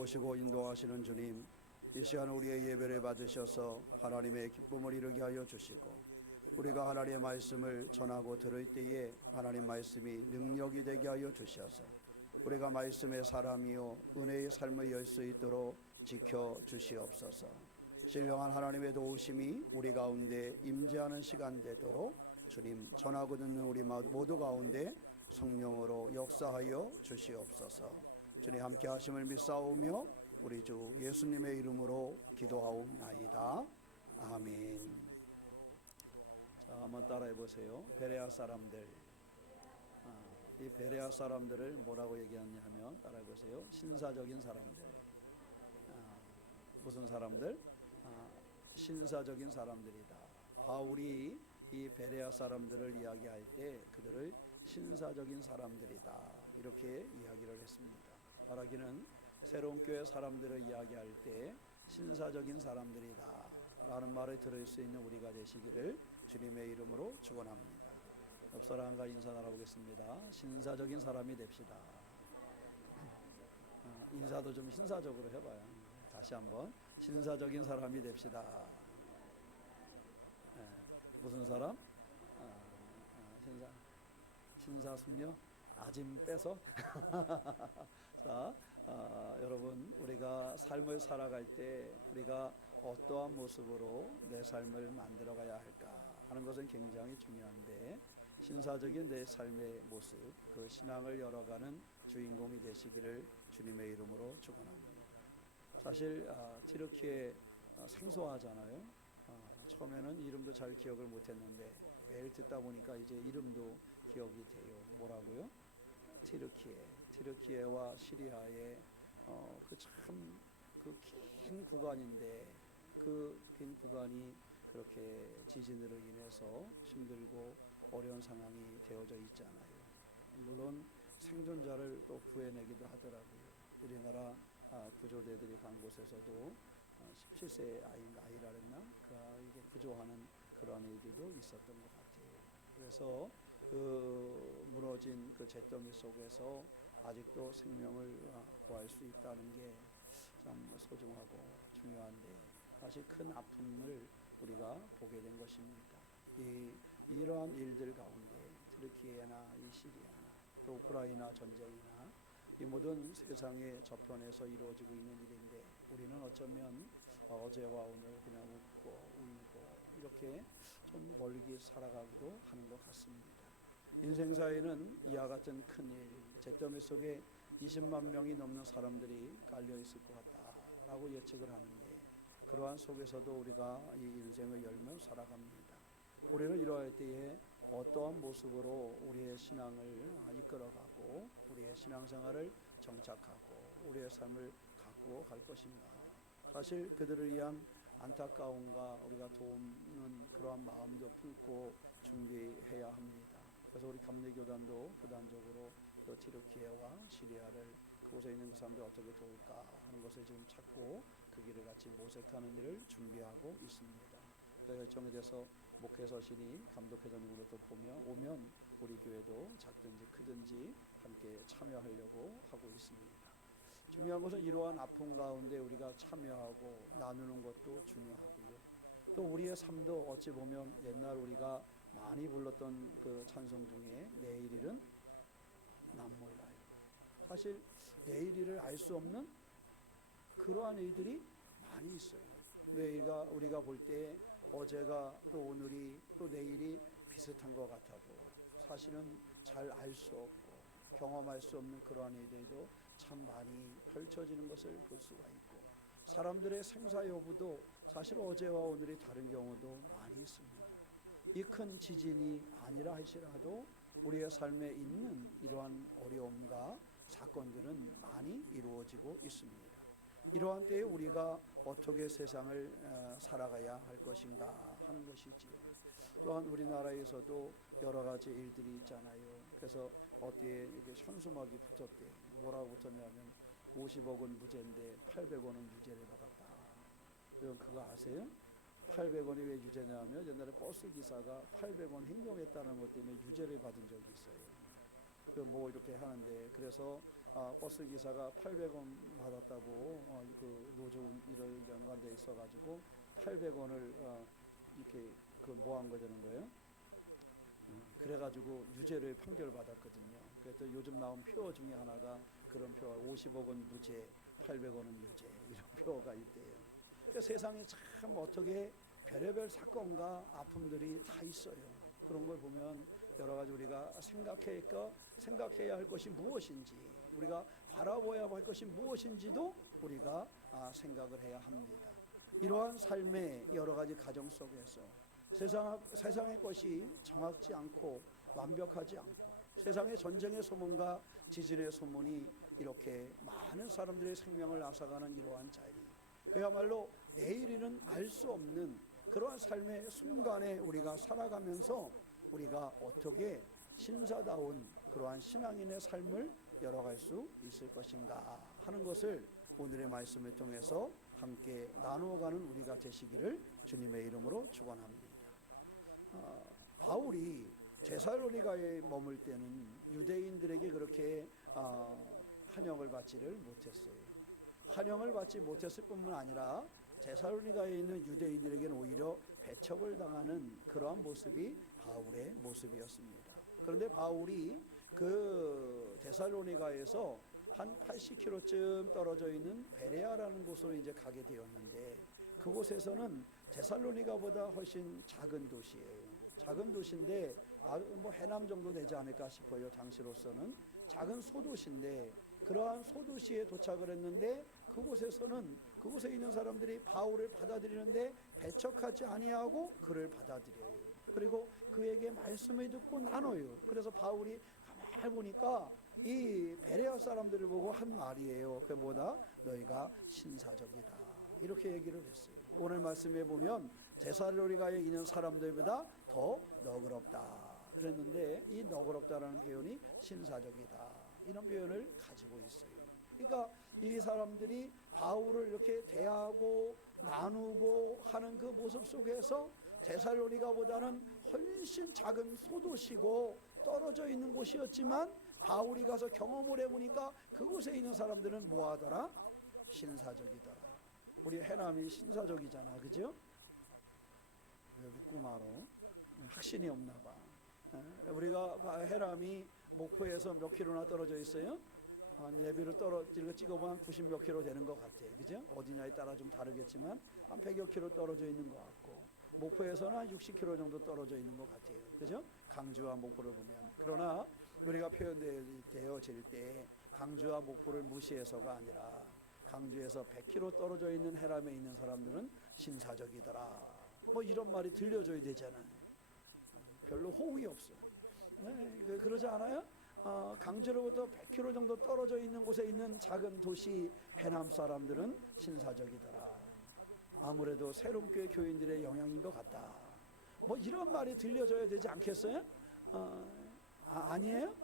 도우시고 인도하시는 주님, 이 시간 우리의 예배를 받으셔서 하나님의 기쁨을 이루게 하여 주시고, 우리가 하나님의 말씀을 전하고 들을 때에 하나님 말씀이 능력이 되게 하여 주셔서 우리가 말씀의 사람이요 은혜의 삶을 열 수 있도록 지켜 주시옵소서. 신령한 하나님의 도우심이 우리 가운데 임재하는 시간 되도록 주님 전하고 듣는 우리 모두 가운데 성령으로 역사하여 주시옵소서. 주님 함께 하심을 믿사오며 우리 주 예수님의 이름으로 기도하옵나이다. 아멘. 자, 한번 따라해 보세요. 베레아 사람들. 이 베레아 사람들을 뭐라고 얘기하냐 하면 따라해 보세요. 신사적인 사람들. 무슨 사람들? 신사적인 사람들이다. 바울이 이 베레아 사람들을 이야기할 때 그들을 신사적인 사람들이다 이렇게 이야기를 했습니다. 말하기는 새로운 교회 사람들을 이야기할 때 신사적인 사람들이다 라는 말을 들을 수 있는 우리가 되시기를 주님의 이름으로 축원합니다. 옆 사람과 인사 나눠보겠습니다. 신사적인 사람이 됩시다. 인사도 좀 신사적으로 해봐요. 다시 한번 신사적인 사람이 됩시다. 무슨 사람? 신사숙녀? 아짐 빼서? 자, 여러분 우리가 삶을 살아갈 때 우리가 어떠한 모습으로 내 삶을 만들어가야 할까 하는 것은 굉장히 중요한데, 신사적인 내 삶의 모습, 그 신앙을 열어가는 주인공이 되시기를 주님의 이름으로 축원합니다. 사실 튀르키예 생소하잖아요. 처음에는 이름도 잘 기억을 못했는데 매일 듣다 보니까 이제 이름도 기억이 돼요. 뭐라고요? 튀르키예와 시리아의 그 참 그 긴 구간인데 그 긴 구간이 그렇게 지진으로 인해서 힘들고 어려운 상황이 되어져 있잖아요. 물론 생존자를 또 구해내기도 하더라고요. 우리나라 구조대들이 간 곳에서도 17세 아이라 했나? 이게 구조하는 그러한 일들도 있었던 것 같아요. 그래서 그 무너진 그 잿더미 속에서 아직도 생명을 구할 수 있다는 게 참 소중하고 중요한데, 사실 큰 아픔을 우리가 보게 된 것입니다. 이러한 일들 가운데 튀르키예나 이 시리아나 또 우크라이나 전쟁이나 이 모든 세상의 저편에서 이루어지고 있는 일인데, 우리는 어쩌면 어제와 오늘 그냥 웃고 울고 이렇게 좀 멀리 살아가기도 하는 것 같습니다. 인생사에는 이와 같은 큰일, 잿더미 속에 20만 명이 넘는 사람들이 깔려 있을 것 같다라고 예측을 하는데, 그러한 속에서도 우리가 이 인생을 열며 살아갑니다. 우리는 이러할 때에 어떠한 모습으로 우리의 신앙을 이끌어가고 우리의 신앙생활을 정착하고 우리의 삶을 가꾸어 갈 것인가. 사실 그들을 위한 안타까움과 우리가 도우는 그러한 마음도 품고 준비해야 합니다. 그래서 우리 감리교단도 교단적으로 그 튀르키예와 시리아를 그곳에 있는 그 사람들 어떻게 도울까 하는 것을 지금 찾고 그 길을 같이 모색하는 일을 준비하고 있습니다. 그 결정에 대해서 목회서신이 감독회장님으로 또 오면 우리 교회도 작든지 크든지 함께 참여하려고 하고 있습니다. 중요한 것은 이러한 아픔 가운데 우리가 참여하고 나누는 것도 중요하고요. 또 우리의 삶도 어찌 보면 옛날 우리가 많이 불렀던 그 찬송 중에 내일 일은 난 몰라요. 사실 내일 일을 알 수 없는 그러한 일들이 많이 있어요. 우리가 볼 때 어제가 또 오늘이 또 내일이 비슷한 것 같아도 사실은 잘 알 수 없고 경험할 수 없는 그러한 일들도 참 많이 펼쳐지는 것을 볼 수가 있고, 사람들의 생사 여부도 사실 어제와 오늘이 다른 경우도 많이 있습니다. 이 큰 지진이 아니라 할지라도 우리의 삶에 있는 이러한 어려움과 사건들은 많이 이루어지고 있습니다. 이러한 때에 우리가 어떻게 세상을 살아가야 할 것인가 하는 것이지요. 또한 우리나라에서도 여러 가지 일들이 있잖아요. 그래서 어디에 이게 현수막이 붙었대. 뭐라고 붙었냐면 50억은 무죄인데 800원은 유죄를 받았다. 여러분 그거 아세요? 800원이 왜 유죄냐면 옛날에 버스 기사가 800원 행동했다는 것 때문에 유죄를 받은 적이 있어요. 뭐 이렇게 하는데, 그래서 버스 기사가 800원 받았다고 그 노조 이런 연관돼 있어가지고 800원을 이렇게 그 모한 거 되는 거예요. 그래가지고 유죄를 판결받았거든요. 그래서 요즘 나온 표 중에 하나가 그런 표가 50억 원 무죄, 800원은 유죄 이런 표가 있대요. 그러니까 세상에 참 어떻게 별의별 사건과 아픔들이 다 있어요. 그런 걸 보면 여러 가지 우리가 생각해야 할 것이 무엇인지, 우리가 바라보아야 할 것이 무엇인지도 우리가 생각을 해야 합니다. 이러한 삶의 여러 가지 가정 속에서 세상의 것이 정확지 않고 완벽하지 않고 세상의 전쟁의 소문과 지진의 소문이 이렇게 많은 사람들의 생명을 앗아가는 이러한 자리, 그야말로 내일이는 알 수 없는 그러한 삶의 순간에 우리가 살아가면서 우리가 어떻게 신사다운 그러한 신앙인의 삶을 열어갈 수 있을 것인가 하는 것을 오늘의 말씀을 통해서 함께 나누어가는 우리가 되시기를 주님의 이름으로 축원합니다. 바울이 데살로니가에 머물 때는 유대인들에게 그렇게 환영을 받지를 못했어요. 환영을 받지 못했을 뿐만 아니라 데살로니가에 있는 유대인들에게는 오히려 배척을 당하는 그러한 모습이 바울의 모습이었습니다. 그런데 바울이 그 데살로니가에서 한 80km쯤 떨어져 있는 베레아라는 곳으로 이제 가게 되었는데, 그곳에서는 데살로니가보다 훨씬 작은 도시예요. 작은 도시인데 뭐 해남 정도 되지 않을까 싶어요. 당시로서는 작은 소도시인데, 그러한 소도시에 도착을 했는데 그곳에 있는 사람들이 바울을 받아들이는데 배척하지 아니하고 그를 받아들여요. 그리고 그에게 말씀을 듣고 나눠요. 그래서 바울이 가만히 보니까 이 베레아 사람들을 보고 한 말이에요. 그게 뭐다? 너희가 신사적이다. 이렇게 얘기를 했어요. 오늘 말씀에 보면 데살로니가에 있는 사람들보다 더 너그럽다 그랬는데, 이 너그럽다라는 표현이 신사적이다 이런 표현을 가지고 있어요. 그러니까 이 사람들이 바울을 이렇게 대하고 나누고 하는 그 모습 속에서 데살로니가보다는 훨씬 작은 소도시고 떨어져 있는 곳이었지만 바울이 가서 경험을 해보니까 그곳에 있는 사람들은 뭐하더라? 신사적이더라. 우리 해남이 신사적이잖아, 그죠? 왜 웃고 말어? 확신이 없나 봐. 우리가 해남이 목포에서 몇 킬로나 떨어져 있어요? 예비로 찍어보면 90 몇 킬로 되는 것 같아, 그죠? 어디냐에 따라 좀 다르겠지만 한 100여 킬로 떨어져 있는 것 같고, 목포에서는 한 60킬로 정도 떨어져 있는 것 같아요, 그죠? 강주와 목포를 보면. 그러나 우리가 표현되어질 때 강주와 목포를 무시해서가 아니라 강주에서 100킬로 떨어져 있는 해남에 있는 사람들은 신사적이더라, 뭐 이런 말이 들려줘야 되잖아요. 별로 호응이 없어요. 네, 그러지 않아요? 강주로부터 100km 정도 떨어져 있는 곳에 있는 작은 도시 해남 사람들은 신사적이더라. 아무래도 새롬교회 교인들의 영향인 것 같다. 뭐 이런 말이 들려줘야 되지 않겠어요? 아니에요?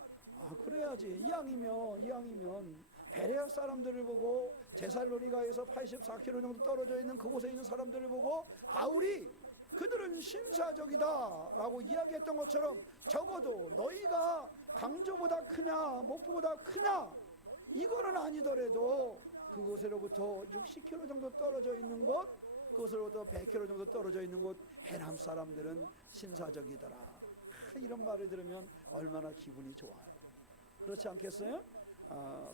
그래야지. 이왕이면 베레아 사람들을 보고 데살로니가에서 84km 정도 떨어져 있는 그곳에 있는 사람들을 보고 바울이 그들은 신사적이다 라고 이야기했던 것처럼, 적어도 너희가 강주보다 크냐 목포보다 크냐 이거는 아니더라도 그곳으로부터 60km 정도 떨어져 있는 곳, 그곳으로부터 100km 정도 떨어져 있는 곳 해남 사람들은 신사적이더라. 이런 말을 들으면 얼마나 기분이 좋아요. 그렇지 않겠어요?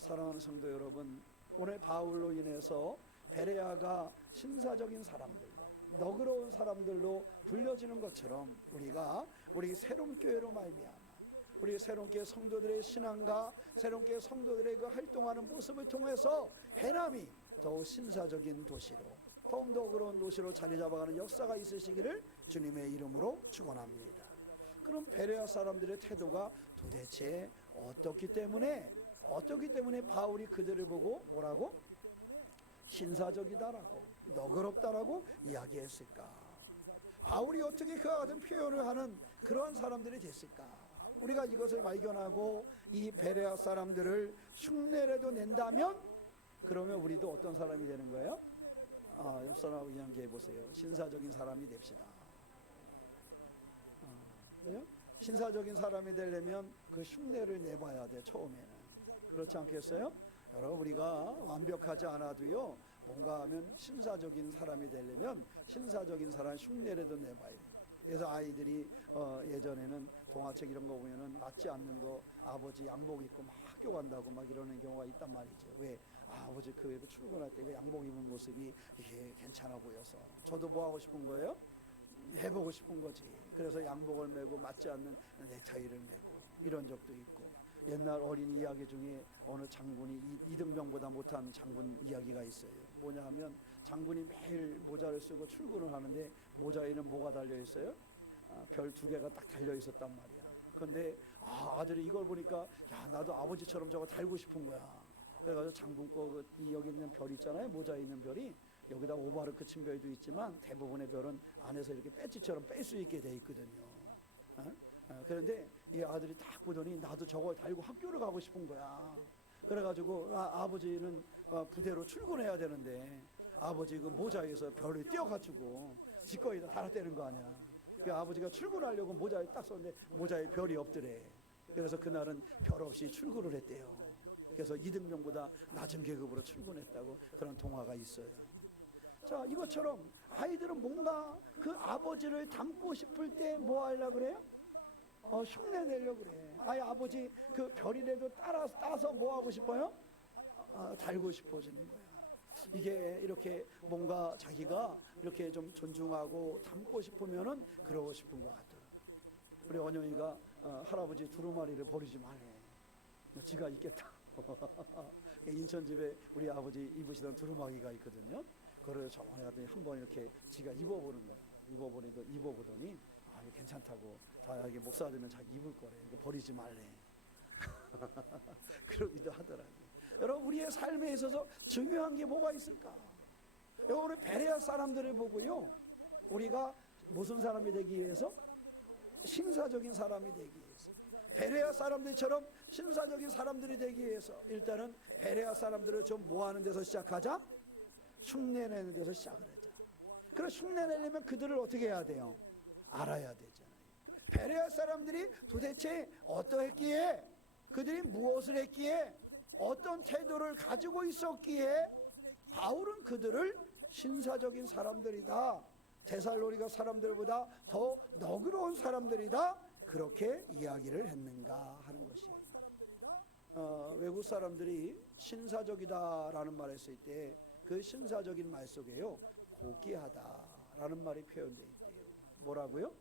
사랑하는 성도 여러분, 오늘 바울로 인해서 베레아가 신사적인 사람들, 너그러운 사람들로 불려지는 것처럼 우리 새롬교회로 말미암아 우리 새롬교회 성도들의 신앙과 새롬교회 성도들의 그 활동하는 모습을 통해서 해남이 더욱 신사적인 도시로, 더욱 너그러운 도시로 자리 잡아가는 역사가 있으시기를 주님의 이름으로 축원합니다. 그럼 베레아 사람들의 태도가 도대체 어떻기 때문에 바울이 그들을 보고 뭐라고? 신사적이다라고, 너그럽다라고 이야기했을까? 바울이 어떻게 그와 같은 표현을 하는 그러한 사람들이 됐을까? 우리가 이것을 발견하고 이 베레아 사람들을 흉내라도 낸다면, 그러면 우리도 어떤 사람이 되는 거예요? 옆 사람하고 이야기해 보세요. 신사적인 사람이 됩시다. 그래요? 신사적인 사람이 되려면 그 흉내를 내봐야 돼. 처음에는 그렇지 않겠어요? 여러분, 우리가 완벽하지 않아도요, 뭔가 하면 신사적인 사람이 되려면 신사적인 사람 흉내라도 내봐야 돼요. 그래서 아이들이 예전에는 동화책 이런 거 보면은 맞지 않는 거 아버지 양복 입고 막 학교 간다고 막 이러는 경우가 있단 말이죠. 왜? 아버지 교회로 출근할 때 그 양복 입은 모습이 이게 괜찮아 보여서. 저도 뭐 하고 싶은 거예요? 해보고 싶은 거지. 그래서 양복을 메고 맞지 않는 넥타이를 메고 이런 적도 있고, 옛날 어린이 이야기 중에 어느 장군이 이등병보다 못한 장군 이야기가 있어요. 뭐냐 하면 장군이 매일 모자를 쓰고 출근을 하는데 모자에는 뭐가 달려 있어요? 별 2개가 딱 달려 있었단 말이야. 근데 아들이 이걸 보니까 야, 나도 아버지처럼 저거 달고 싶은 거야. 그래가지고 장군 거 여기 있는 별 있잖아요, 모자에 있는 별이, 여기다 오바르크 친 별도 있지만 대부분의 별은 안에서 이렇게 배지처럼 뺄 수 있게 돼 있거든요. 그런데 이 아들이 딱 보더니 나도 저걸 달고 학교를 가고 싶은 거야. 그래가지고 아버지는 부대로 출근해야 되는데 아버지 그 모자에서 별을 띄어가지고 지꺼이다 달았다는 거 아니야. 그 아버지가 출근하려고 모자에 딱 썼는데 모자에 별이 없더래. 그래서 그날은 별 없이 출근을 했대요. 그래서 이등병보다 낮은 계급으로 출근했다고 그런 동화가 있어요. 자, 이것처럼 아이들은 뭔가 그 아버지를 닮고 싶을 때 뭐 하려고 그래요? 흉내 내려고 그래. 아버지 그 별이라도 따서 뭐 하고 싶어요? 달고 싶어지는 거야. 이게 이렇게 뭔가 자기가 이렇게 좀 존중하고 닮고 싶으면은 그러고 싶은 것 같더라. 우리 원영이가 할아버지 두루마리를 버리지 말래. 지가 있겠다. 인천 집에 우리 아버지 입으시던 두루마기가 있거든요. 그걸 저번에 갔더니 한번 이렇게 지가 입어보는 거야. 입어보더니 괜찮다고. 다하게 목사 되면 자기 입을 거래. 버리지 말래. 그러기도 하더라고요. 여러분, 우리의 삶에 있어서 중요한 게 뭐가 있을까? 우리 베레아 사람들을 보고요, 우리가 무슨 사람이 되기 위해서? 신사적인 사람이 되기 위해서. 베레아 사람들처럼 신사적인 사람들이 되기 위해서 일단은 베레아 사람들을 좀 모아하는 데서 시작하자. 흉내내는 데서 시작을 하자. 그럼 흉내내려면 그들을 어떻게 해야 돼요? 알아야 되잖아요. 베레아 사람들이 도대체 어떠했기에, 그들이 무엇을 했기에, 어떤 태도를 가지고 있었기에 바울은 그들을 신사적인 사람들이다, 데살로니가 사람들보다 더 너그러운 사람들이다, 그렇게 이야기를 했는가 하는 것이에요. 외국 사람들이 신사적이다라는 말을 했을 때 그 신사적인 말 속에요, 고귀하다라는 말이 표현되어 있대요. 뭐라고요?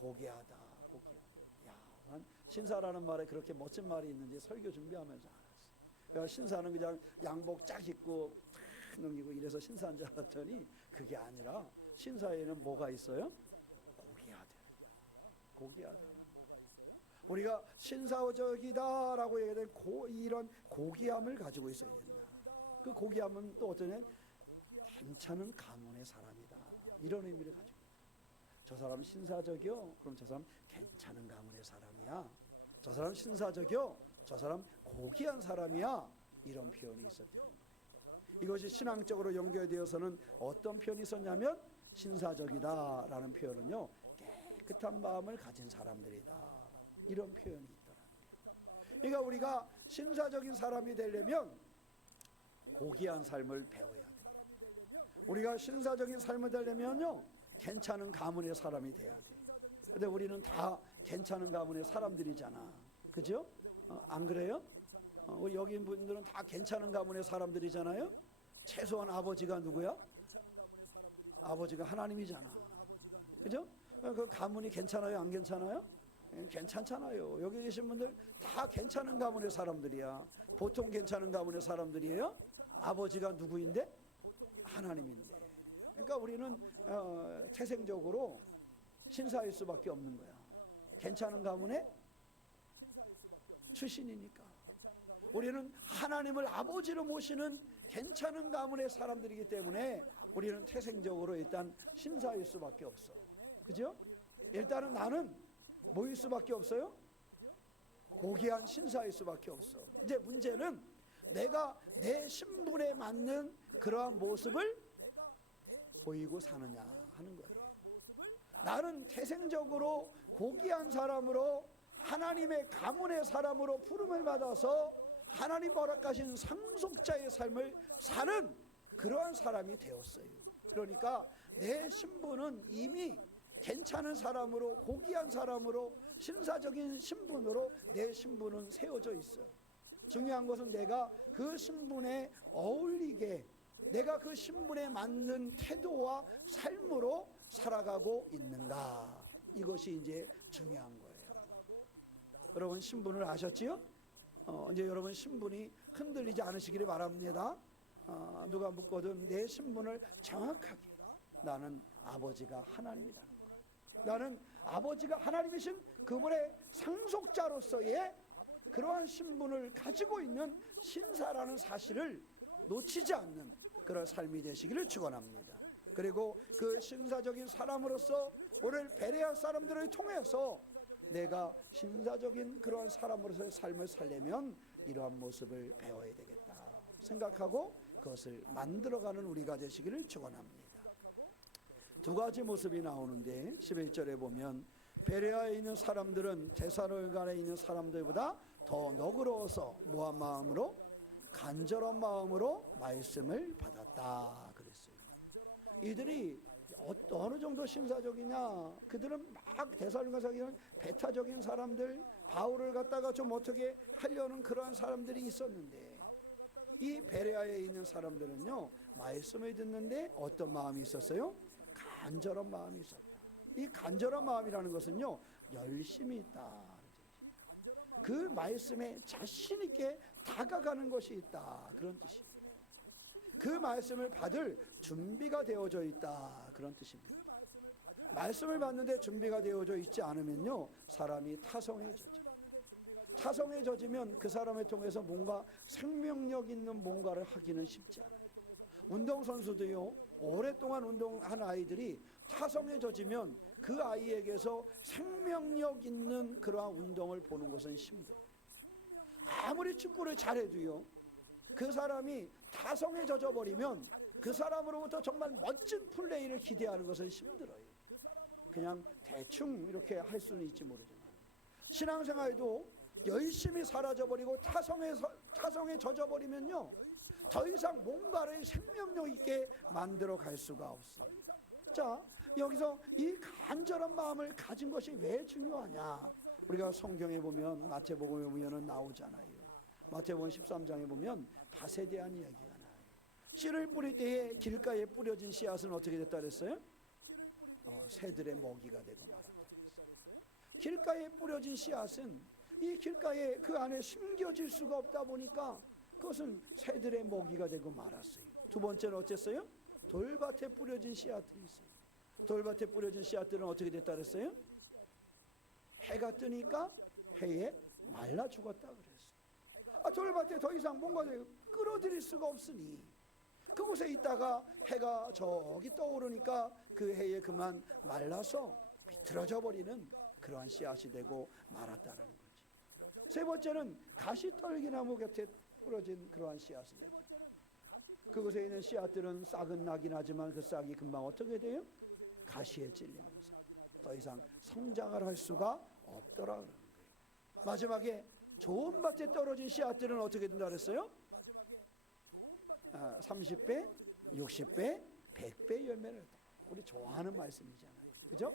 고귀하다. 야, 난 신사라는 말에 그렇게 멋진 말이 있는지 설교 준비하면서 알았어. 그러니까 신사는 그냥 양복 쫙 입고 탁 넘기고 이래서 신사인 줄 알았더니 그게 아니라 신사에는 뭐가 있어요? 고귀하다. 우리가 신사적이다라고 얘기하는 이런 고귀함을 가지고 있어야 된다. 그 고귀함은 또 어떠냐? 괜찮은 가문의 사람이다, 이런 의미를 가지고 있다. 저 사람 신사적이요? 그럼 저 사람 괜찮은 가문의 사람이야. 저 사람 신사적이요? 저 사람 고귀한 사람이야. 이런 표현이 있었대요. 이것이 신앙적으로 연결되어서는 어떤 표현이 있었냐면 신사적이다라는 표현은요, 깨끗한 마음을 가진 사람들이다, 이런 표현이 있더라고요. 그러니까 우리가 신사적인 사람이 되려면 고귀한 삶을 배워야 돼요. 우리가 신사적인 삶을 되려면요, 괜찮은 가문의 사람이 돼야 돼요. 근데 우리는 다 괜찮은 가문의 사람들이잖아, 그죠? 안 그래요? 우리 여기 있는 분들은 다 괜찮은 가문의 사람들이잖아요. 최소한 아버지가 누구야? 아버지가 하나님이잖아, 그죠? 그 가문이 괜찮아요, 안 괜찮아요? 괜찮잖아요. 여기 계신 분들 다 괜찮은 가문의 사람들이야. 보통 괜찮은 가문의 사람들이에요. 아버지가 누구인데? 하나님인데. 그러니까 우리는 태생적으로 신사일 수밖에 없는 거야. 괜찮은 가문의 출신이니까. 우리는 하나님을 아버지로 모시는 괜찮은 가문의 사람들이기 때문에 우리는 태생적으로 일단 신사일 수밖에 없어, 그죠? 일단은 나는 뭐일 수밖에 없어요? 고귀한 신사일 수밖에 없어. 이제 문제는 내가 내 신분에 맞는 그러한 모습을 보이고 사느냐 하는 거예요. 나는 태생적으로 고귀한 사람으로, 하나님의 가문의 사람으로 부름을 받아서 하나님 허락하신 상속자의 삶을 사는 그러한 사람이 되었어요. 그러니까 내 신분은 이미 괜찮은 사람으로, 고귀한 사람으로, 신사적인 신분으로 내 신분은 세워져 있어요. 중요한 것은 내가 그 신분에 어울리게, 내가 그 신분에 맞는 태도와 삶으로 살아가고 있는가, 이것이 이제 중요한 거예요. 여러분 신분을 아셨지요? 이제 여러분 신분이 흔들리지 않으시기를 바랍니다. 누가 묻거든 내 신분을 정확하게, 나는 아버지가 하나님이라는 것, 나는 아버지가 하나님이신 그분의 상속자로서의 그러한 신분을 가지고 있는 신사라는 사실을 놓치지 않는 그런 삶이 되시기를 축원합니다. 그리고 그 신사적인 사람으로서 오늘 베레아 사람들을 통해서 내가 신사적인 그러한 사람으로서의 삶을 살려면 이러한 모습을 배워야 되겠다 생각하고 그것을 만들어가는 우리가 되시기를 축원합니다. 두 가지 모습이 나오는데 11절에 보면 베레아에 있는 사람들은 데살로니가에 있는 사람들보다 더 너그러워서 무한 마음으로, 간절한 마음으로 말씀을 받았다 그랬어요. 이들이 어느 정도 신사적이냐, 그들은 막 데살로니가에는 배타적인 사람들, 바울을 갖다가 좀 어떻게 하려는 그러한 사람들이 있었는데, 이 베레아에 있는 사람들은요 말씀을 듣는데 어떤 마음이 있었어요? 간절한 마음이 있었다. 이 간절한 마음이라는 것은요 열심이 있다, 그 말씀에 자신 있게 다가가는 것이 있다, 그런 뜻이에요. 그 말씀을 받을 준비가 되어져 있다, 그런 뜻입니다. 말씀을 받는데 준비가 되어져 있지 않으면요 사람이 타성해져지면 그 사람을 통해서 뭔가 생명력 있는 뭔가를 하기는 쉽지 않아요. 운동선수도요 오랫동안 운동한 아이들이 타성해져지면 그 아이에게서 생명력 있는 그러한 운동을 보는 것은 힘들어요. 아무리 축구를 잘해도요 그 사람이 타성해져 버리면 그 사람으로부터 정말 멋진 플레이를 기대하는 것은 힘들어요. 그냥 대충 이렇게 할 수는 있지 모르지만 신앙생활도 열심히 사라져버리고 타성에 젖어버리면요 더 이상 뭔가를 생명력 있게 만들어 갈 수가 없어요. 자, 여기서 이 간절한 마음을 가진 것이 왜 중요하냐, 우리가 성경에 보면 마태복음에 보면 나오잖아요. 마태복음 13장에 보면 밭에 대한 이야기가 나와요. 씨를 뿌릴 때에 길가에 뿌려진 씨앗은 어떻게 됐다 그랬어요? 새들의 먹이가 되고 말았다. 길가에 뿌려진 씨앗은 이 길가에 그 안에 숨겨질 수가 없다 보니까 그것은 새들의 먹이가 되고 말았어요. 두 번째는 어땠어요? 돌밭에 뿌려진 씨앗들이 있어요. 돌밭에 뿌려진 씨앗들은 어떻게 됐다 그랬어요? 해가 뜨니까 해에 말라 죽었다 그랬어요. 돌밭에 더 이상 뭔가 끌어들일 수가 없으니 그곳에 있다가 해가 저기 떠오르니까 그 해에 그만 말라서 비틀어져 버리는 그러한 씨앗이 되고 말았다는 거지. 세 번째는 가시떨기나무 곁에 부러진 그러한 씨앗이 되고, 그곳에 있는 씨앗들은 싹은 나긴 하지만 그 싹이 금방 어떻게 돼요? 가시에 찔리면서 더 이상 성장을 할 수가 없더라 그러는 거예요. 마지막에 좋은 밭에 떨어진 씨앗들은 어떻게 된다 그랬어요? 30배, 60배, 100배 열매를. 우리 좋아하는 말씀이잖아요, 그죠?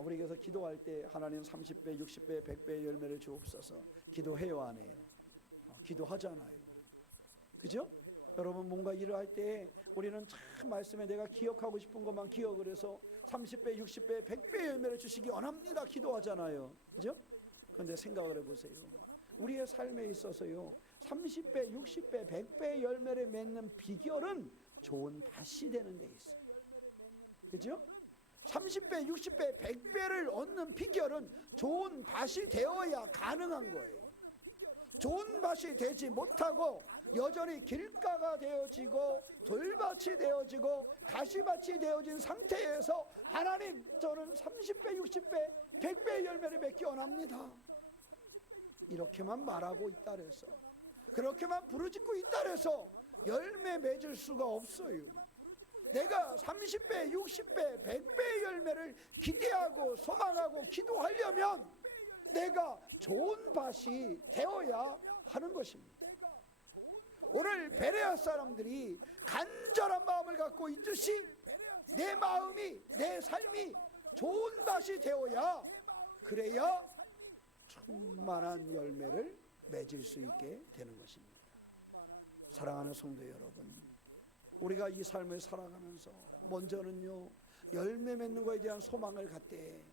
우리에게서 기도할 때 하나님 30배, 60배, 100배 열매를 주옵소서 기도해요, 안 해요? 기도하잖아요, 그죠? 여러분 뭔가 일을 할 때 우리는 참 말씀에 내가 기억하고 싶은 것만 기억을 해서 30배, 60배, 100배 열매를 주시기 원합니다 기도하잖아요, 그죠? 그런데 생각을 해보세요. 우리의 삶에 있어서요 30배, 60배, 100배 열매를 맺는 비결은 좋은 밭이 되는 데 있어요, 그죠? 30배, 60배, 100배를 얻는 비결은 좋은 밭이 되어야 가능한 거예요. 좋은 밭이 되지 못하고 여전히 길가가 되어지고 돌밭이 되어지고 가시밭이 되어진 상태에서 하나님 저는 30배, 60배, 100배의 열매를 맺기 원합니다, 이렇게만 말하고 있다 그래서, 그렇게만 부르짖고 있다 그래서 열매 맺을 수가 없어요. 내가 30배, 60배, 100배의 열매를 기대하고 소망하고 기도하려면 내가 좋은 밭이 되어야 하는 것입니다. 오늘 베레아 사람들이 간절한 마음을 갖고 있듯이 내 마음이, 내 삶이 좋은 밭이 되어야, 그래야 충만한 열매를 맺을 수 있게 되는 것입니다. 사랑하는 성도 여러분, 우리가 이 삶을 살아가면서 먼저는요, 열매 맺는 것에 대한 소망을 갖되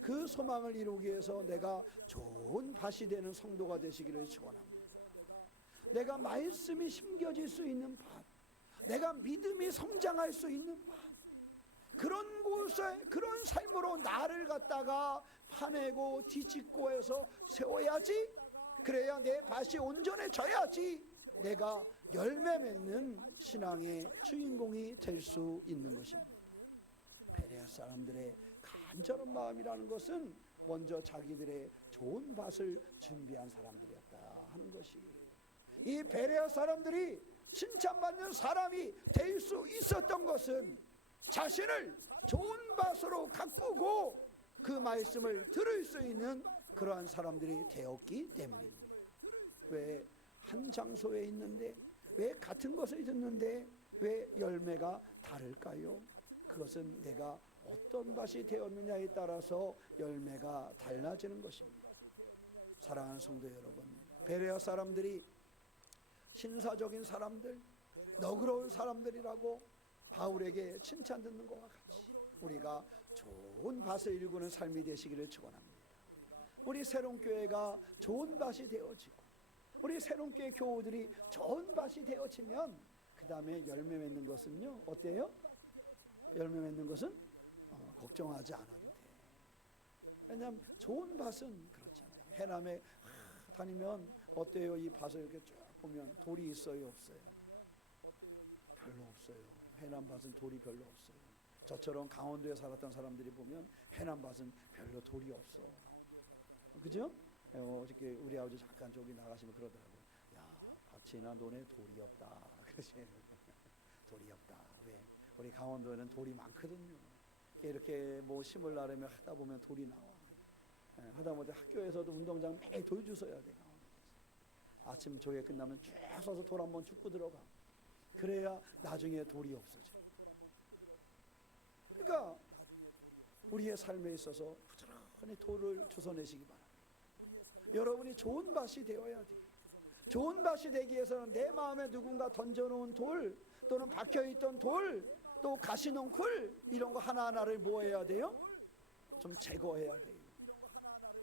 그 소망을 이루기 위해서 내가 좋은 밭이 되는 성도가 되시기를 축원합니다. 내가 말씀이 심겨질 수 있는 밭, 내가 믿음이 성장할 수 있는 밭, 그런 곳에, 그런 삶으로 나를 갖다가 파내고 뒤집고 해서 세워야지. 그래야 내 밭이 온전해져야지 내가 열매 맺는 신앙의 주인공이 될 수 있는 것입니다. 베레아 사람들의 간절한 마음이라는 것은 먼저 자기들의 좋은 밭을 준비한 사람들이었다 하는 것이, 이 베레아 사람들이 칭찬받는 사람이 될 수 있었던 것은 자신을 좋은 밭으로 가꾸고 그 말씀을 들을 수 있는 그러한 사람들이 되었기 때문입니다. 왜 한 장소에 있는데, 왜 같은 것을 듣는데 왜 열매가 다를까요? 그것은 내가 어떤 밭이 되었느냐에 따라서 열매가 달라지는 것입니다. 사랑하는 성도 여러분, 베레아 사람들이 신사적인 사람들, 너그러운 사람들이라고 바울에게 칭찬 듣는 것과 같이 우리가 좋은 밭을 일구는 삶이 되시기를 축원합니다. 우리 새롬교회가 좋은 밭이 되어지고 우리 새롬교회 교우들이 좋은 밭이 되어지면 그 다음에 열매 맺는 것은요, 어때요? 열매 맺는 것은 걱정하지 않아도 돼. 왜냐하면 좋은 밭은 그렇잖아요. 해남에 다니면 어때요? 이 밭을 이렇게 쭉 보면 돌이 있어요, 없어요? 별로 없어요. 해남 밭은 돌이 별로 없어요. 저처럼 강원도에 살았던 사람들이 보면 해남 밭은 별로 돌이 없어. 그죠? 어저께 우리 아버지 잠깐 저기 나가시면 그러더라고요. 야, 밭이나 논에 돌이 없다. 그러시 돌이 없다. 왜? 우리 강원도에는 돌이 많거든요. 이렇게 뭐 심을 나르면 하다 보면 돌이 나와. 하다 보면 학교에서도 운동장 매일 돌 주워야 돼. 아침 조회 끝나면 쭉 서서 돌 한번 줍고 들어가. 그래야 나중에 돌이 없어져. 그러니까 우리의 삶에 있어서 부지런히 돌을 주워내시기 바랍니다. 여러분이 좋은 밭이 되어야 돼요. 좋은 밭이 되기 위해서는 내 마음에 누군가 던져놓은 돌, 또는 박혀있던 돌, 또 가시넝쿨, 이런 거 하나하나를 뭐 해야 돼요? 좀 제거해야 돼요.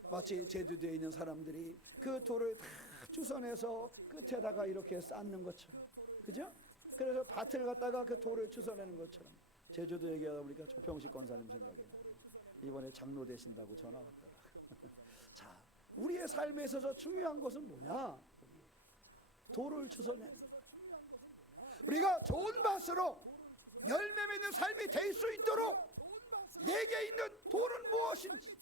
마치 제주도에 있는 사람들이 그 돌을 다 주워내서 끝에다가 이렇게 쌓는 것처럼, 그죠? 그래서 밭을 갖다가 그 돌을 주워내는 것처럼. 제주도 얘기하다 보니까 조평식 권사님 생각이 나요. 이번에 장로 되신다고 전화 왔더라. 자, 우리의 삶에 있어서 중요한 것은 뭐냐? 돌을 주워내는 것. 우리가 좋은 밭으로 열매 맺는 삶이 될 수 있도록 내게 있는 돌은 무엇인지,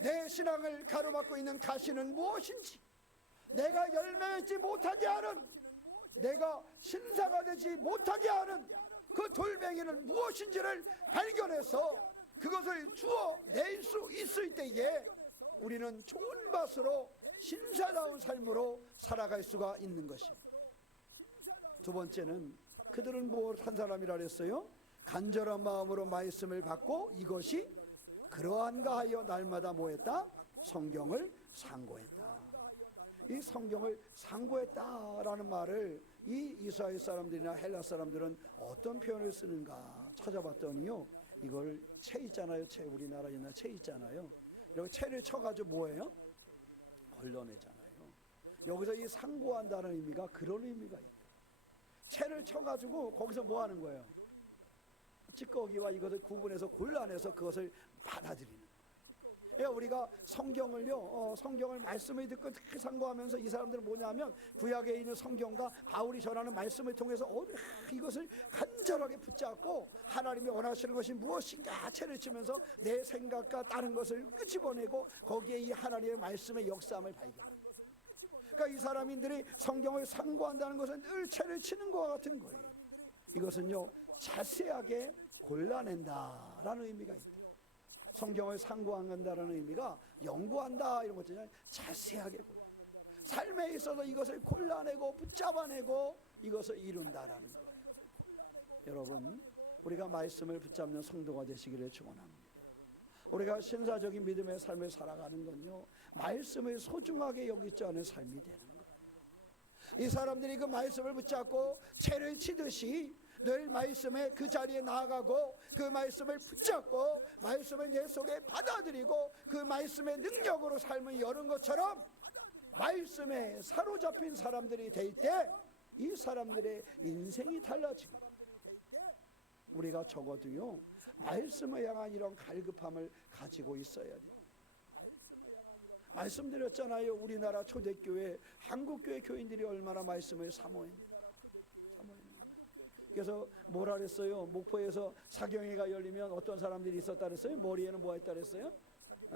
내 신앙을 가로막고 있는 가시는 무엇인지, 내가 열매 맺지 못하게 하는, 내가 신사가 되지 못하게 하는 그 돌멩이는 무엇인지를 발견해서 그것을 주워낼 수 있을 때에 우리는 좋은 밭으로 신사다운 삶으로 살아갈 수가 있는 것입니다. 두 번째는 그들은 무엇한 사람이라 그랬어요? 간절한 마음으로 말씀을 받고 이것이 그러한가 하여 날마다 뭐했다? 성경을 상고했다. 이 성경을 상고했다라는 말을 이 이스라엘 사람들이나 헬라 사람들은 어떤 표현을 쓰는가 찾아봤더니요, 이걸 채 있잖아요. 채, 우리나라 옛날 채 있잖아요. 이렇게 채를 쳐가지고 뭐예요? 걸러내잖아요. 여기서 이 상고한다는 의미가 그런 의미가 있다. 채를 쳐가지고 거기서 뭐 하는 거예요? 찌꺼기와 이것을 구분해서 골라내서 그것을 받아들이는 거예요. 우리가 성경을요, 성경을 말씀을 듣고 특히 상고하면서 이 사람들은 뭐냐면 구약에 있는 성경과 바울이 전하는 말씀을 통해서 이것을 간절하게 붙잡고 하나님이 원하시는 것이 무엇인가 채를 치면서 내 생각과 다른 것을 끄집어내고 거기에 이 하나님의 말씀의 역사함을 발견합니다. 그러니까 이 사람인들이 성경을 상고한다는 것은 늘 채를 치는 것과 같은 거예요. 이것은요, 자세하게 골라낸다라는 의미가 있다. 성경을 상고한다는 의미가 연구한다 이런 것잖아요. 자세하게 골라. 삶에 있어서 이것을 골라내고 붙잡아내고 이것을 이룬다라는 거예요. 여러분, 우리가 말씀을 붙잡는 성도가 되시기를 축원합니다. 우리가 신사적인 믿음의 삶을 살아가는 건요, 말씀을 소중하게 여기지 않은 삶이 되는 거예요. 이 사람들이 그 말씀을 붙잡고 채를 치듯이 늘 말씀의 그 자리에 나아가고 그 말씀을 붙잡고 말씀을 내 속에 받아들이고 그 말씀의 능력으로 삶을 여는 것처럼 말씀에 사로잡힌 사람들이 될 때 이 사람들의 인생이 달라지고, 우리가 적어도요 말씀을 향한 이런 갈급함을 가지고 있어야 돼요. 말씀드렸잖아요. 우리나라 초대교회, 한국교회 교인들이 얼마나 말씀을 사모했는지. 그래서 뭐라 그랬어요? 목포에서 사경회가 열리면 어떤 사람들이 있었다 그랬어요? 머리에는 뭐 했다 그랬어요?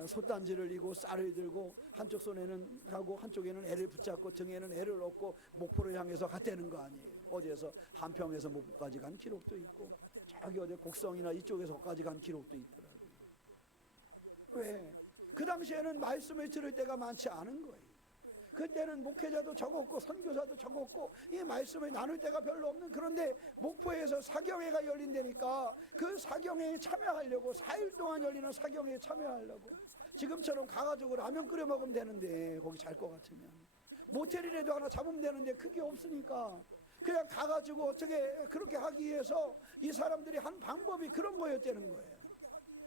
솥단지를 이고 쌀을 들고 한쪽 손에는 하고 한쪽에는 애를 붙잡고 등에는 애를 얻고 목포를 향해서 갔다는 거 아니에요. 어디에서 한평에서 목포까지 간 기록도 있고 저기 어디 곡성이나 이쪽에서까지 간 기록도 있더라고요. 왜? 그 당시에는 말씀을 들을 때가 많지 않은 거예요. 그때는 목회자도 적었고 선교사도 적었고 이 말씀을 나눌 때가 별로 없는, 그런데 목포에서 사경회가 열린다니까 그 사경회에 참여하려고 4일 동안 열리는 사경회에 참여하려고, 지금처럼 가가지고 라면 끓여 먹으면 되는데 거기 잘 것 같으면 모텔이라도 하나 잡으면 되는데 그게 없으니까 그냥 가가지고 어떻게 그렇게 하기 위해서 이 사람들이 한 방법이 그런 거였다는 거예요.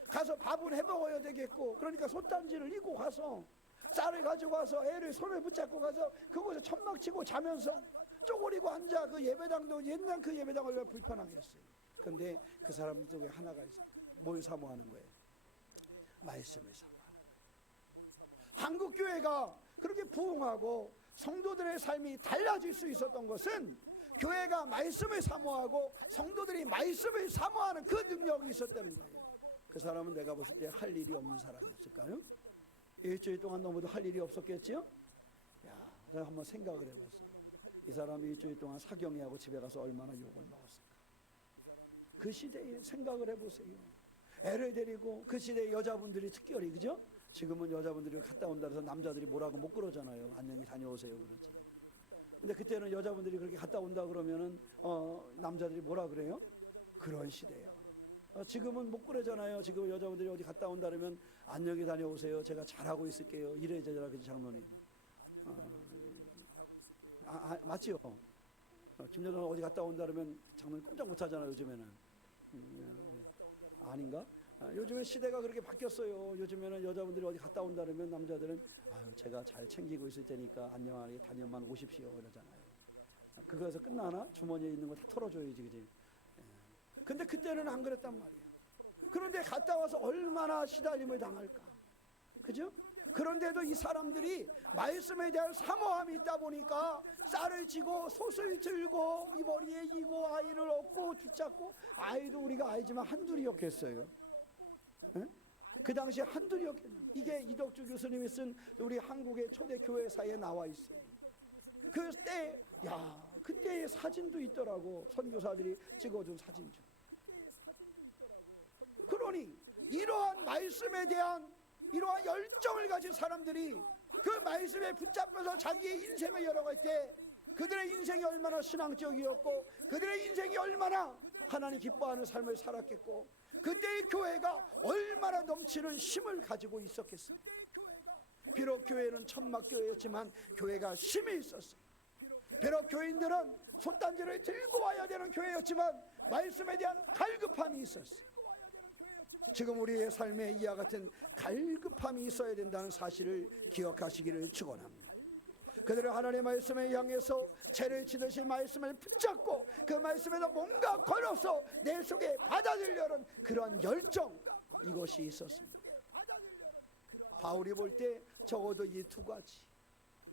가서 밥은 해 먹어야 되겠고, 그러니까 솥단지를 입고 가서 쌀을 가지고 와서 애를 손에 붙잡고 가서 그곳에 천막 치고 자면서 쪼그리고 앉아. 그 예배당도 옛날 그 예배당 얼마나 불편하겠어요. 근데 그 사람 속에 하나가 있어요. 뭘 사모하는 거예요? 말씀을 사모하는 거예요. 한국교회가 그렇게 부흥하고 성도들의 삶이 달라질 수 있었던 것은 교회가 말씀을 사모하고 성도들이 말씀을 사모하는 그 능력이 있었다는 거예요. 그 사람은 내가 봤을 때 할 일이 없는 사람이었을까요? 일주일 동안 너무도 할 일이 없었겠지요? 야, 내가 한번 생각을 해봤어요. 이 사람이 일주일 동안 사경회하고 집에 가서 얼마나 욕을 먹었을까? 그 시대에 생각을 해보세요. 애를 데리고 그 시대의 여자분들이 특별히, 그죠? 지금은 여자분들이 갔다 온다 해서 남자들이 뭐라고 못 그러잖아요. 안녕히 다녀오세요 그러지. 근데 그때는 여자분들이 그렇게 갔다 온다 그러면은 남자들이 뭐라 그래요? 그런 시대예요. 지금은 못 그러잖아요. 지금 여자분들이 어디 갔다 온다 그러면 안녕히 다녀오세요. 제가 잘하고 있을게요. 이래저래 그지 장로님. 맞지요? 김여정 어디 갔다 온다 그러면 장로님 꼼짝 못 하잖아요. 요즘에는. 아닌가? 요즘에 시대가 그렇게 바뀌었어요. 요즘에는 여자분들이 어디 갔다 온다 그러면 남자들은 아유, 제가 잘 챙기고 있을 테니까 안녕하게 다녀만 오십시오 그러잖아요. 그거에서 끝나나? 주머니에 있는 거 다 털어줘야지, 그지? 근데 그때는 안 그랬단 말이에요. 그런데 갔다 와서 얼마나 시달림을 당할까, 그죠? 그런데도 이 사람들이 말씀에 대한 사모함이 있다 보니까 쌀을 지고 솥을 들고 이 머리에 이고 아이를 얻고 붙잡고, 아이도 우리가 알지만 한둘이었겠어요. 에? 그 당시에 한둘이었겠네요. 이게 이덕주 교수님이 쓴 우리 한국의 초대 교회사에 나와 있어요. 그때 그때의 사진도 있더라고. 선교사들이 찍어준 사진 중. 그러니 이러한 말씀에 대한 이러한 열정을 가진 사람들이 그 말씀에 붙잡혀서 자기의 인생을 열어갈 때 그들의 인생이 얼마나 신앙적이었고 그들의 인생이 얼마나 하나님 기뻐하는 삶을 살았겠고 그때의 교회가 얼마나 넘치는 힘을 가지고 있었겠습니까? 비록 교회는 천막교회였지만 교회가 힘이 있었어요. 비록 교인들은 솥단지를 들고 와야 되는 교회였지만 말씀에 대한 갈급함이 있었어요. 지금 우리의 삶에 이와 같은 갈급함이 있어야 된다는 사실을 기억하시기를 축원합니다. 그들은 하나님의 말씀에 향해서 채를 치듯이 말씀을 붙잡고 그 말씀에서 뭔가 걸어서 내 속에 받아들이려는 그런 열정, 이것이 있었습니다. 바울이 볼 때 적어도 이 두 가지,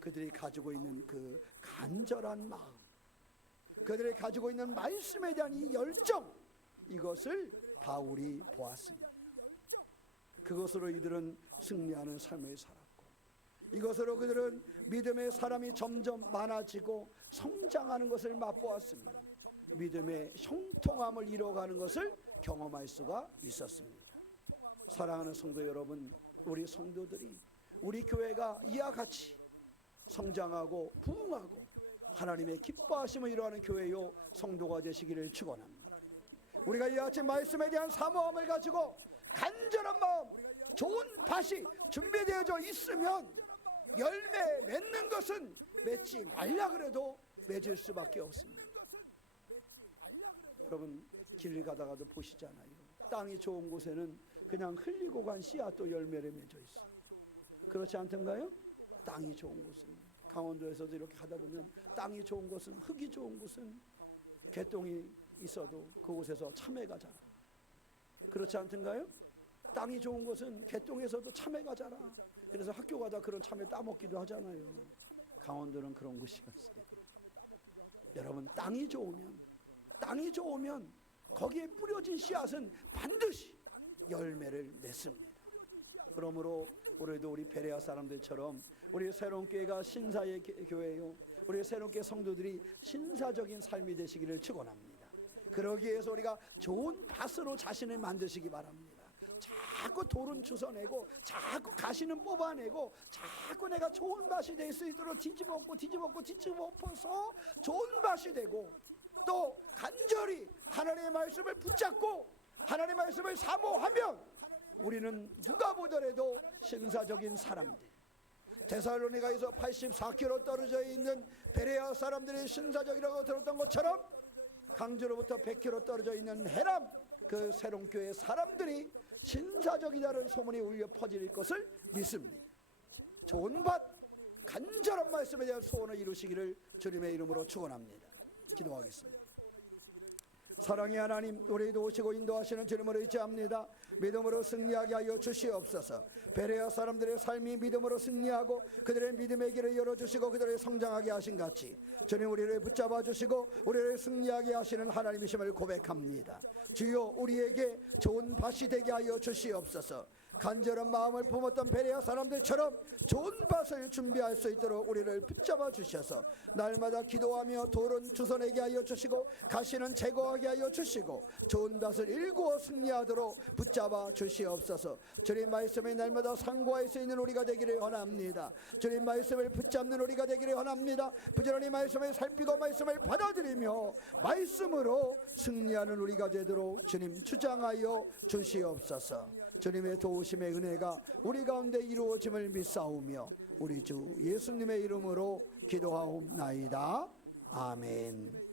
그들이 가지고 있는 그 간절한 마음, 그들이 가지고 있는 말씀에 대한 이 열정, 이것을 바울이 보았습니다. 그것으로 이들은 승리하는 삶을 살았고 이것으로 그들은 믿음의 사람이 점점 많아지고 성장하는 것을 맛보았습니다. 믿음의 형통함을 이뤄가는 것을 경험할 수가 있었습니다. 사랑하는 성도 여러분, 우리 성도들이, 우리 교회가 이와 같이 성장하고 부흥하고 하나님의 기뻐하심을 이루하는 교회요 성도가 되시기를 축원합니다. 우리가 이 아침 말씀에 대한 사모함을 가지고 간절한 마음, 좋은 밭이 준비되어져 있으면 열매 맺는 것은 맺지 말라 그래도 맺을 수밖에 없습니다. 여러분 길을 가다가도 보시잖아요. 땅이 좋은 곳에는 그냥 흘리고 간 씨앗도 열매를 맺어 있어. 그렇지 않던가요? 땅이 좋은 곳은, 강원도에서도 이렇게 가다 보면 땅이 좋은 곳은, 흙이 좋은 곳은 개똥이 있어도 그곳에서 참외가 자라. 그렇지 않던가요? 땅이 좋은 곳은 개똥에서도 참외가 자라. 그래서 학교 가다 그런 참외 따먹기도 하잖아요. 강원도는 그런 곳이었어요. 여러분 땅이 좋으면 거기에 뿌려진 씨앗은 반드시 열매를 맺습니다. 그러므로 올해도 우리 베레아 사람들처럼 우리 새로운 교회가 신사의 교회요, 우리 새로운 교회 성도들이 신사적인 삶이 되시기를 축원합니다. 그러기 위해서 우리가 좋은 밭으로 자신을 만드시기 바랍니다. 자꾸 돌은 주워내고 자꾸 가시는 뽑아내고 자꾸 내가 좋은 밭이 될 수 있도록 뒤집어서 좋은 밭이 되고, 또 간절히 하나님의 말씀을 붙잡고 하나님의 말씀을 사모하면 우리는 누가 보더라도 신사적인 사람들, 데살로니가에서 84km 떨어져 있는 베레아 사람들이 신사적이라고 들었던 것처럼 강주로부터 100km 떨어져 있는 해남 그 새로운 교회 사람들이 신사적이다는 소문이 울려 퍼질 것을 믿습니다. 좋은 밭, 간절한 말씀에 대한 소원을 이루시기를 주님의 이름으로 축원합니다. 기도하겠습니다. 사랑의 하나님, 우리도 오시고 인도하시는 주님을 의지합니다. 믿음으로 승리하게 하여 주시옵소서. 베레아 사람들의 삶이 믿음으로 승리하고 그들의 믿음의 길을 열어주시고 그들을 성장하게 하신 같이 주님 우리를 붙잡아 주시고 우리를 승리하게 하시는 하나님이심을 고백합니다. 주여, 우리에게 좋은 밭이 되게 하여 주시옵소서. 간절한 마음을 품었던 베레아 사람들처럼 좋은 밭을 준비할 수 있도록 우리를 붙잡아 주셔서 날마다 기도하며 돌은 주워내게 하여 주시고 가시는 제거하게 하여 주시고 좋은 밭을 일구어 승리하도록 붙잡아 주시옵소서. 주님 말씀에 날마다 상고할 수 있는 우리가 되기를 원합니다. 주님 말씀을 붙잡는 우리가 되기를 원합니다. 부지런히 말씀을 살피고 말씀을 받아들이며 말씀으로 승리하는 우리가 되도록 주님 주장하여 주시옵소서. 주님의 도우심의 은혜가 우리 가운데 이루어짐을 믿사오며 우리 주 예수님의 이름으로 기도하옵나이다. 아멘.